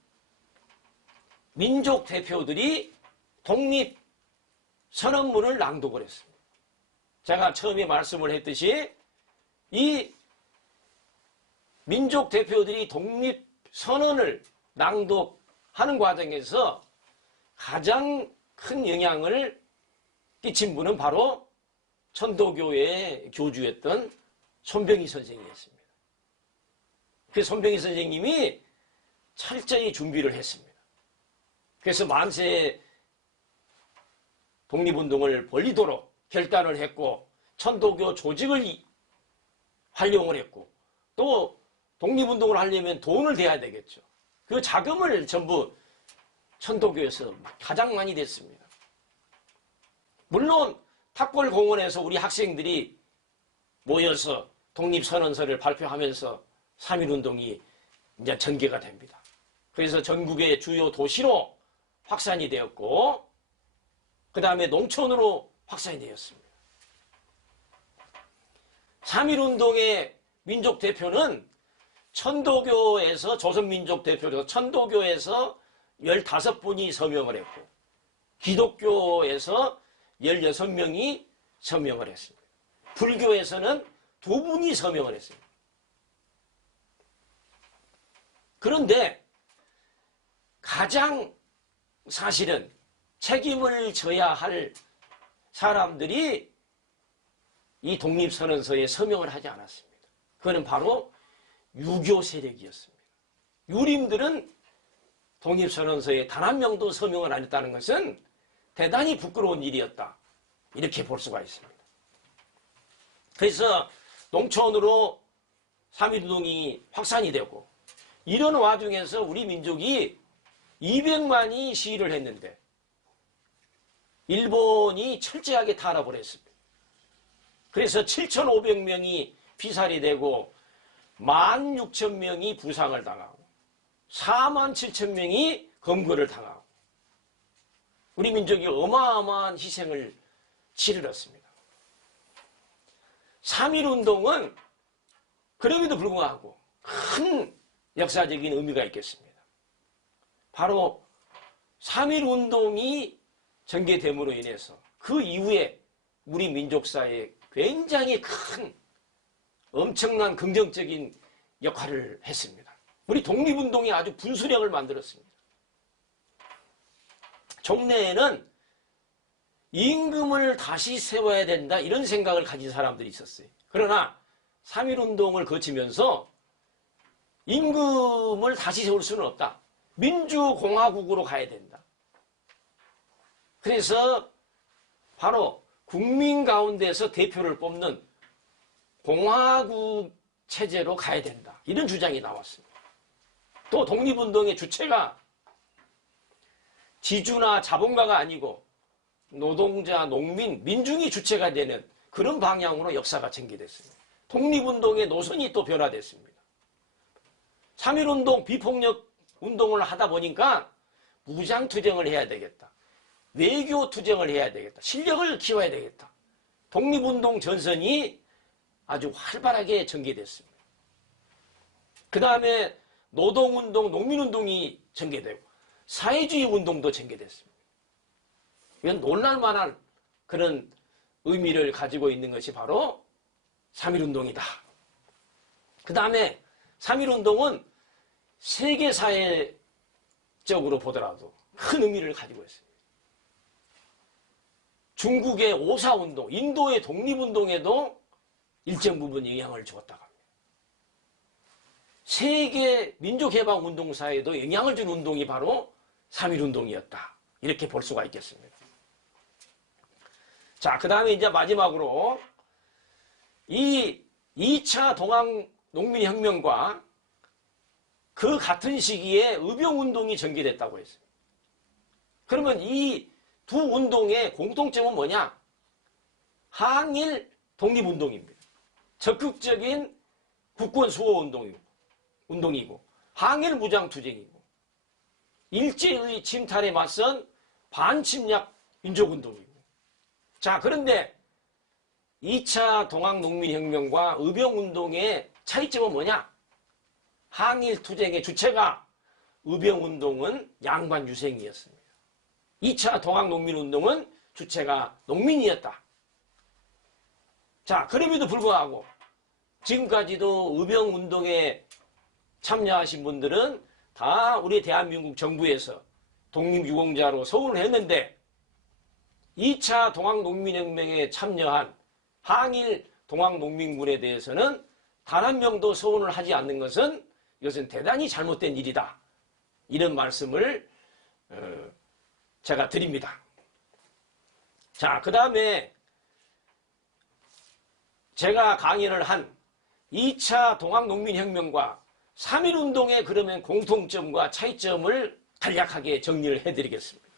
민족 대표들이 독립선언문을 낭독을 했습니다. 제가 처음에 말씀을 했듯이 이 민족 대표들이 독립선언을 낭독하는 과정에서 가장 큰 영향을 끼친 분은 바로 천도교회의 교주였던 손병희 선생이었습니다. 그 손병희 선생님이 철저히 준비를 했습니다. 그래서 만세 독립운동을 벌리도록 결단을 했고 천도교 조직을 활용을 했고 또 독립운동을 하려면 돈을 대야 되겠죠. 그 자금을 전부 천도교에서 가장 많이 냈습니다. 물론 탑골공원에서 우리 학생들이 모여서 독립선언서를 발표하면서 3.1운동이 이제 전개가 됩니다. 그래서 전국의 주요 도시로 확산이 되었고 그 다음에 농촌으로 확산이 되었습니다. 3.1운동의 민족 대표는 천도교에서 조선민족 대표로 천도교에서 15분이 서명을 했고 기독교에서 16명이 서명을 했습니다. 불교에서는 2분이 서명을 했습니다. 그런데 가장 사실은 책임을 져야 할 사람들이 이 독립선언서에 서명을 하지 않았습니다. 그거는 바로 유교 세력이었습니다. 유림들은 독립선언서에 단 한 명도 서명을 안 했다는 것은 대단히 부끄러운 일이었다. 이렇게 볼 수가 있습니다. 그래서 농촌으로 3.1운동이 확산이 되고 이런 와중에서 우리 민족이 200만이 시위를 했는데 일본이 철저하게 탄압을 했습니다. 그래서 7,500명이 피살이 되고 16,000명이 부상을 당하고 47,000명이 검거를 당하고 우리 민족이 어마어마한 희생을 치르렀습니다. 3.1운동은 그럼에도 불구하고 큰 역사적인 의미가 있겠습니다. 바로 3.1운동이 전개됨으로 인해서 그 이후에 우리 민족사에 굉장히 큰 엄청난 긍정적인 역할을 했습니다. 우리 독립운동이 아주 분수령을 만들었습니다. 종래에는 임금을 다시 세워야 된다 이런 생각을 가진 사람들이 있었어요. 그러나 3.1운동을 거치면서 임금을 다시 세울 수는 없다. 민주공화국으로 가야 된다. 그래서 바로 국민 가운데서 대표를 뽑는 공화국 체제로 가야 된다. 이런 주장이 나왔습니다. 또 독립운동의 주체가 지주나 자본가가 아니고 노동자, 농민, 민중이 주체가 되는 그런 방향으로 역사가 전개됐습니다. 독립운동의 노선이 또 변화됐습니다. 3.1운동 비폭력 운동을 하다 보니까 무장투쟁을 해야 되겠다. 외교투쟁을 해야 되겠다. 실력을 키워야 되겠다. 독립운동 전선이 아주 활발하게 전개됐습니다. 그 다음에 노동운동, 농민운동이 전개되고 사회주의 운동도 전개됐습니다. 이건 놀랄만한 그런 의미를 가지고 있는 것이 바로 3.1운동이다. 그 다음에 3.1운동은 세계사회적으로 보더라도 큰 의미를 가지고 있습니다. 중국의 오사운동, 인도의 독립운동에도 일정 부분 영향을 주었다고 합니다. 세계 민족해방운동사에도 영향을 준 운동이 바로 3.1운동이었다. 이렇게 볼 수가 있겠습니다. 자, 그 다음에 이제 마지막으로 이 2차 동학농민혁명과 그 같은 시기에 의병운동이 전개됐다고 했습니다. 그러면 이 두 운동의 공통점은 뭐냐? 항일 독립운동입니다. 적극적인 국권 수호 운동이고 항일 무장투쟁이고 일제의 침탈에 맞선 반침략 민족운동이고 자, 그런데 2차 동학농민혁명과 의병운동의 차이점은 뭐냐? 항일투쟁의 주체가 의병운동은 양반유생이었습니다. 2차 동학농민운동은 주체가 농민이었다. 자, 그럼에도 불구하고 지금까지도 의병운동에 참여하신 분들은 다 우리 대한민국 정부에서 독립유공자로 서울을 했는데 2차 동학농민혁명에 참여한 항일 동학농민군에 대해서는 단 한 명도 서원을 하지 않는 것은 이것은 대단히 잘못된 일이다. 이런 말씀을 제가 드립니다. 자, 그 다음에 제가 강연을 한 2차 동학농민혁명과 3.1운동의 그러면 공통점과 차이점을 간략하게 정리를 해드리겠습니다.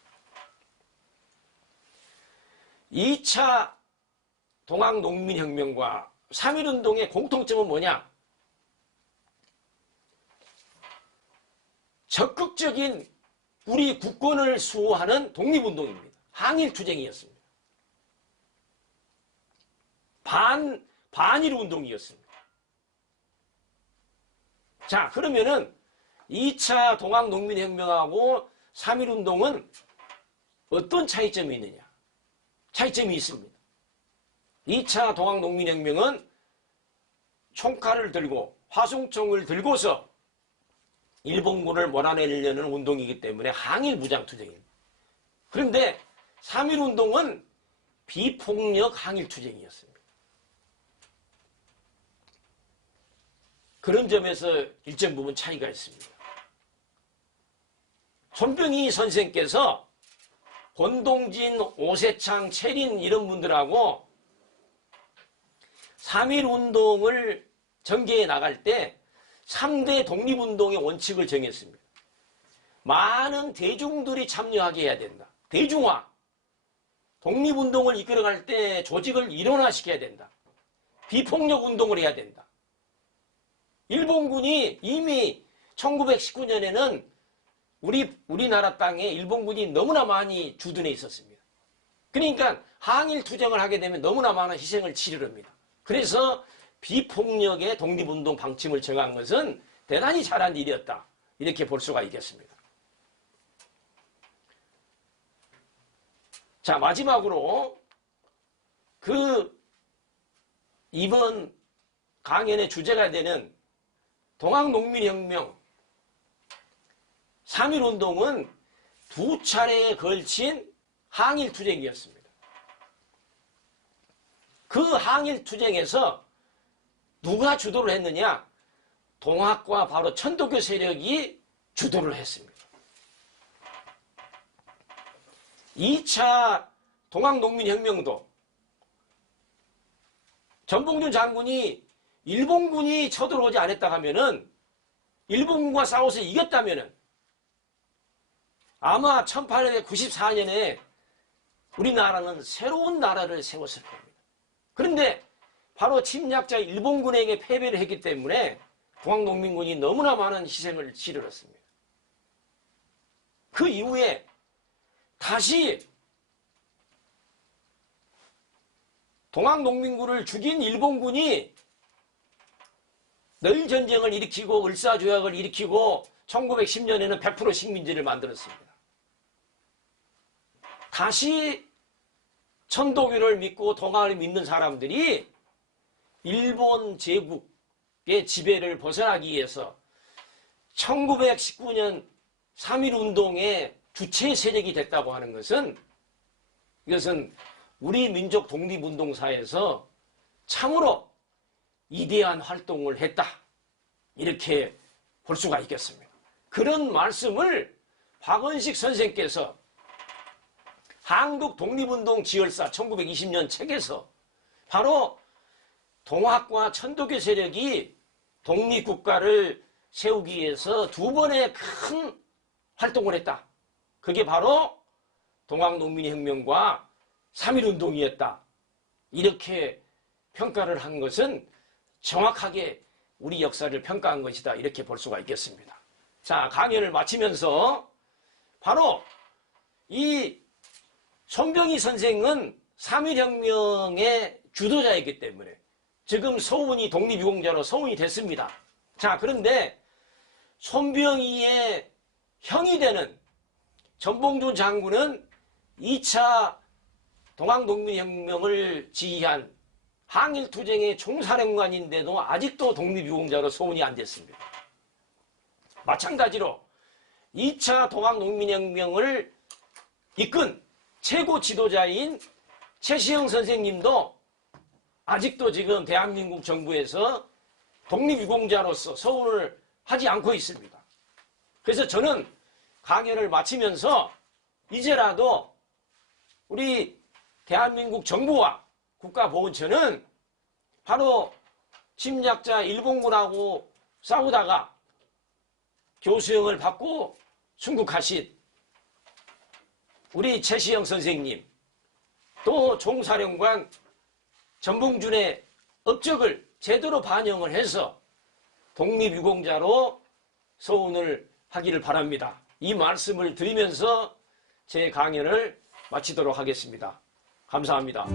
2차 동학농민혁명과 3.1운동의 공통점은 뭐냐? 적극적인 우리 국권을 수호하는 독립운동입니다. 항일투쟁이었습니다. 반일 운동이었습니다. 자, 그러면은 2차 동학농민혁명하고 3.1운동은 어떤 차이점이 있느냐? 차이점이 있습니다. 2차 동학농민혁명은 총칼을 들고 화성총을 들고서 일본군을 몰아내려는 운동이기 때문에 항일무장투쟁입니다. 그런데 3.1운동은 비폭력 항일투쟁이었습니다. 그런 점에서 일정 부분 차이가 있습니다. 손병희 선생께서 권동진, 오세창, 최린 이런 분들하고 3.1운동을 전개해 나갈 때 3대 독립운동의 원칙을 정했습니다. 많은 대중들이 참여하게 해야 된다. 대중화. 독립운동을 이끌어갈 때 조직을 일원화시켜야 된다. 비폭력 운동을 해야 된다. 일본군이 이미 1919년에는 우리나라 땅에 일본군이 너무나 많이 주둔해 있었습니다. 그러니까 항일투쟁을 하게 되면 너무나 많은 희생을 치르릅니다. 그래서 비폭력의 독립운동 방침을 정한 것은 대단히 잘한 일이었다. 이렇게 볼 수가 있겠습니다. 자, 마지막으로 이번 강연의 주제가 되는 동학농민혁명 3.1운동은 두 차례에 걸친 항일투쟁이었습니다. 그 항일투쟁에서 누가 주도를 했느냐? 동학과 바로 천도교 세력이 주도를 했습니다. 2차 동학농민혁명도 전봉준 장군이 일본군이 쳐들어오지 않았다 하면은 일본군과 싸워서 이겼다면은 아마 1894년에 우리나라는 새로운 나라를 세웠을 겁니다. 그런데 바로 침략자 일본군에게 패배를 했기 때문에 동학농민군이 너무나 많은 희생을 치르렀습니다. 그 이후에 다시 동학농민군을 죽인 일본군이 널전쟁을 일으키고 을사조약을 일으키고 1910년에는 100% 식민지를 만들었습니다. 다시 천도교를 믿고 동학을 믿는 사람들이 일본 제국의 지배를 벗어나기 위해서 1919년 3.1운동의 주체 세력이 됐다고 하는 것은 이것은 우리 민족 독립운동사에서 참으로 위대한 활동을 했다. 이렇게 볼 수가 있겠습니다. 그런 말씀을 박원식 선생께서 한국 독립운동 지열사 1920년 책에서 바로 동학과 천도교 세력이 독립국가를 세우기 위해서 두 번의 큰 활동을 했다. 그게 바로 동학농민혁명과 3.1운동이었다. 이렇게 평가를 한 것은 정확하게 우리 역사를 평가한 것이다. 이렇게 볼 수가 있겠습니다. 자, 강연을 마치면서 바로 이 손병희 선생은 3.1혁명의 주도자이기 때문에 지금 서훈이 독립유공자로 서훈이 됐습니다. 자, 그런데 손병희의 형이 되는 전봉준 장군은 2차 동학농민혁명을 지휘한 항일투쟁의 총사령관인데도 아직도 독립유공자로 소문이 안 됐습니다. 마찬가지로 2차 동학농민혁명을 이끈 최고 지도자인 최시영 선생님도 아직도 지금 대한민국 정부에서 독립유공자로서 서훈을 하지 않고 있습니다. 그래서 저는 강연을 마치면서 이제라도 우리 대한민국 정부와 국가보훈처는 바로 침략자 일본군하고 싸우다가 교수형을 받고 순국하신 우리 최시영 선생님, 또 총사령관 전봉준의 업적을 제대로 반영을 해서 독립유공자로 서훈을 하기를 바랍니다. 이 말씀을 드리면서 제 강연을 마치도록 하겠습니다. 감사합니다.